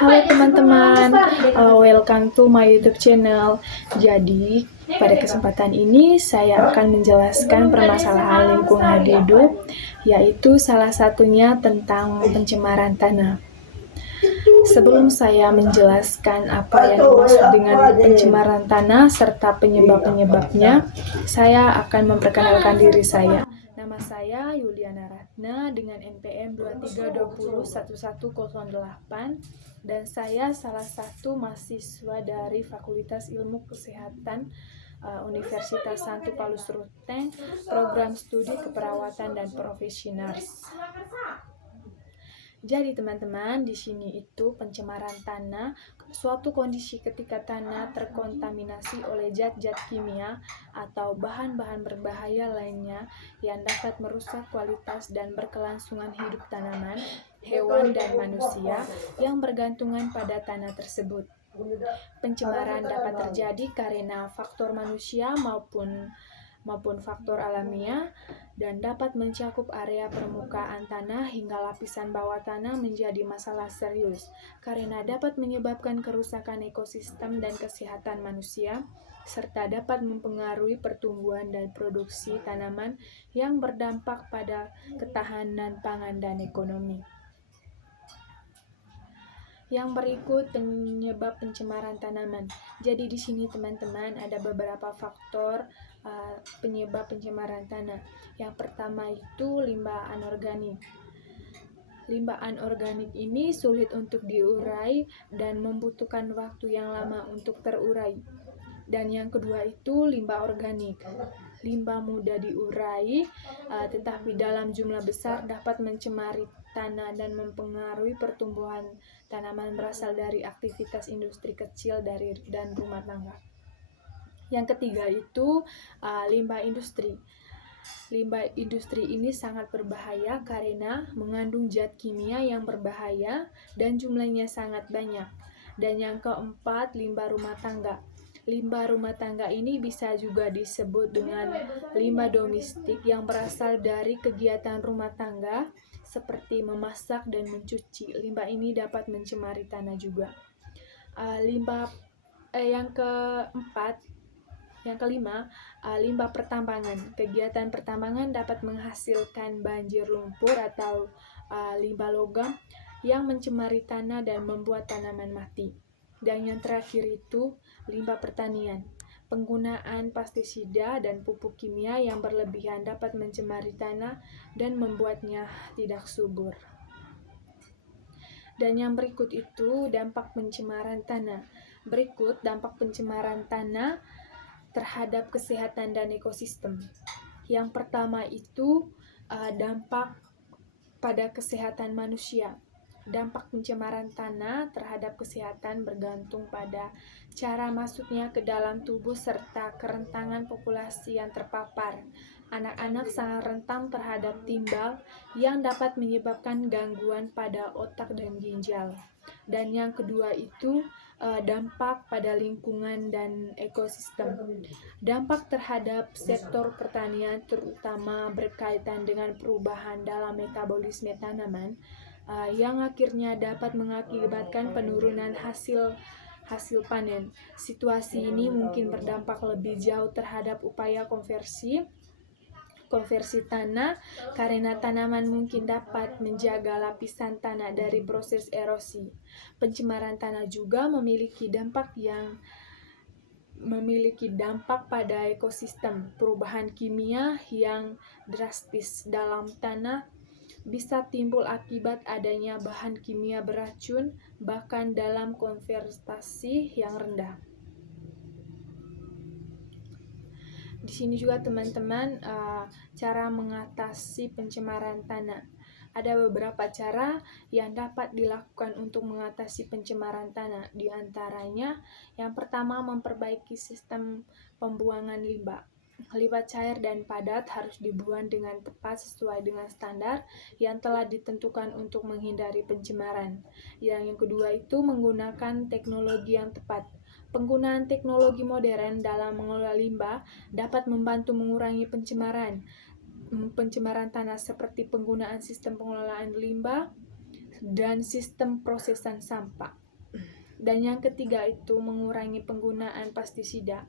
Halo teman-teman, welcome to my YouTube channel. Jadi, pada kesempatan ini saya akan menjelaskan permasalahan lingkungan hidup, yaitu salah satunya tentang pencemaran tanah. Sebelum saya menjelaskan apa yang dimaksud dengan pencemaran tanah serta penyebab-penyebabnya, saya akan memperkenalkan diri saya. Nama saya Yuliana Ratna dengan NPM 23201108 dan saya salah satu mahasiswa dari Fakultas Ilmu Kesehatan Universitas Santo Paulus Ruteng, program studi keperawatan dan profesionals. Jadi teman-teman, di sini itu pencemaran tanah, suatu kondisi ketika tanah terkontaminasi oleh zat-zat kimia atau bahan-bahan berbahaya lainnya yang dapat merusak kualitas dan berkelangsungan hidup tanaman, hewan, dan manusia yang bergantungan pada tanah tersebut. Pencemaran dapat terjadi karena faktor manusia maupun faktor alamiah dan dapat mencakup area permukaan tanah hingga lapisan bawah tanah menjadi masalah serius karena dapat menyebabkan kerusakan ekosistem dan kesehatan manusia serta dapat mempengaruhi pertumbuhan dan produksi tanaman yang berdampak pada ketahanan pangan dan ekonomi. Yang berikut penyebab pencemaran tanaman. Jadi di sini teman-teman ada beberapa faktor penyebab pencemaran tanah. Yang pertama itu limbah anorganik. Limbah anorganik ini sulit untuk diurai dan membutuhkan waktu yang lama untuk terurai. Dan yang kedua itu limbah organik. Limbah mudah diurai, tetapi dalam jumlah besar dapat mencemari tanah dan mempengaruhi pertumbuhan tanaman berasal dari aktivitas industri kecil dan rumah tangga. Yang ketiga itu limbah industri. Limbah industri ini sangat berbahaya karena mengandung zat kimia yang berbahaya dan jumlahnya sangat banyak. Dan yang keempat, limbah rumah tangga. Limbah rumah tangga ini bisa juga disebut dengan limbah domestik yang berasal dari kegiatan rumah tangga seperti memasak dan mencuci. Limbah ini dapat mencemari tanah juga. Yang kelima, limbah pertambangan. Kegiatan pertambangan dapat menghasilkan banjir lumpur atau limbah logam yang mencemari tanah dan membuat tanaman mati. Dan yang terakhir itu limbah pertanian. Penggunaan pestisida dan pupuk kimia yang berlebihan dapat mencemari tanah dan membuatnya tidak subur. Dan yang berikut itu dampak pencemaran tanah. Berikut dampak pencemaran tanah terhadap kesehatan dan ekosistem. Yang pertama itu dampak pada kesehatan manusia. Dampak pencemaran tanah terhadap kesehatan bergantung pada cara masuknya ke dalam tubuh serta kerentanan populasi yang terpapar. Anak-anak sangat rentan terhadap timbal yang dapat menyebabkan gangguan pada otak dan ginjal. Dan yang kedua itu dampak pada lingkungan dan ekosistem. Dampak terhadap sektor pertanian terutama berkaitan dengan perubahan dalam metabolisme tanaman yang akhirnya dapat mengakibatkan penurunan hasil panen. Situasi ini mungkin berdampak lebih jauh terhadap upaya konversi tanah karena tanaman mungkin dapat menjaga lapisan tanah dari proses erosi. Pencemaran tanah juga memiliki dampak pada ekosistem. Perubahan kimia yang drastis dalam tanah bisa timbul akibat adanya bahan kimia beracun bahkan dalam konsentrasi yang rendah. Di sini juga teman-teman cara mengatasi pencemaran tanah. Ada beberapa cara yang dapat dilakukan untuk mengatasi pencemaran tanah. Di antaranya yang pertama memperbaiki sistem pembuangan limbah. Limbah cair dan padat harus dibuang dengan tepat sesuai dengan standar yang telah ditentukan untuk menghindari pencemaran. Yang kedua itu menggunakan teknologi yang tepat. Penggunaan teknologi modern dalam mengelola limbah dapat membantu mengurangi pencemaran tanah seperti penggunaan sistem pengelolaan limbah dan sistem prosesan sampah. Dan yang ketiga itu mengurangi penggunaan pestisida.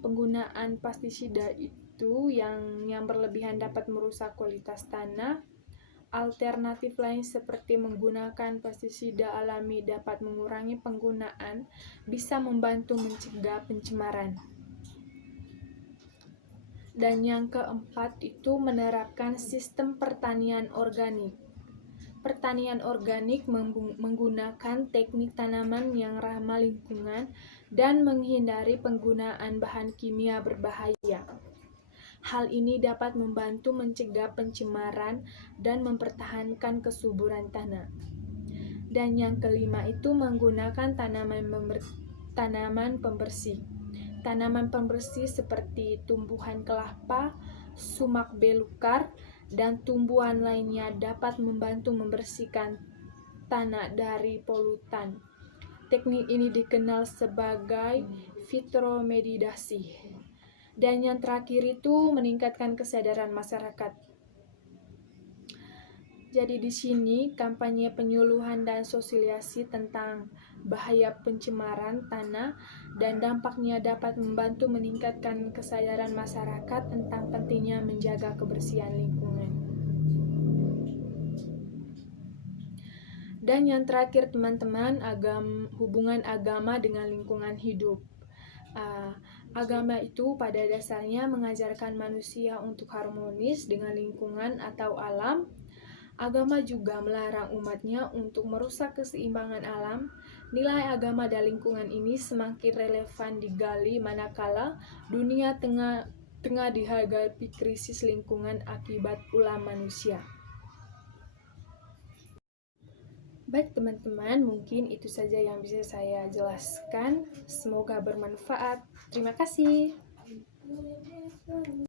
Penggunaan pestisida itu yang berlebihan dapat merusak kualitas tanah. Alternatif lain seperti menggunakan pestisida alami dapat mengurangi penggunaan, bisa membantu mencegah pencemaran. Dan yang keempat itu menerapkan sistem pertanian organik. Pertanian organik menggunakan teknik tanaman yang ramah lingkungan dan menghindari penggunaan bahan kimia berbahaya. Hal ini dapat membantu mencegah pencemaran dan mempertahankan kesuburan tanah. Dan yang kelima itu menggunakan tanaman pembersih. Tanaman pembersih seperti tumbuhan kelapa, sumak belukar, dan tumbuhan lainnya dapat membantu membersihkan tanah dari polutan. Teknik ini dikenal sebagai fitromedidasi. Dan yang terakhir itu meningkatkan kesadaran masyarakat. Jadi di sini kampanye penyuluhan dan sosialisasi tentang bahaya pencemaran tanah dan dampaknya dapat membantu meningkatkan kesadaran masyarakat tentang pentingnya menjaga kebersihan lingkungan. Dan yang terakhir teman-teman, hubungan agama dengan lingkungan hidup. Agama itu pada dasarnya mengajarkan manusia untuk harmonis dengan lingkungan atau alam. Agama juga melarang umatnya untuk merusak keseimbangan alam. Nilai agama dan lingkungan ini semakin relevan digali manakala dunia tengah dihadapi krisis lingkungan akibat ulah manusia. Baik teman-teman, mungkin itu saja yang bisa saya jelaskan. Semoga bermanfaat. Terima kasih.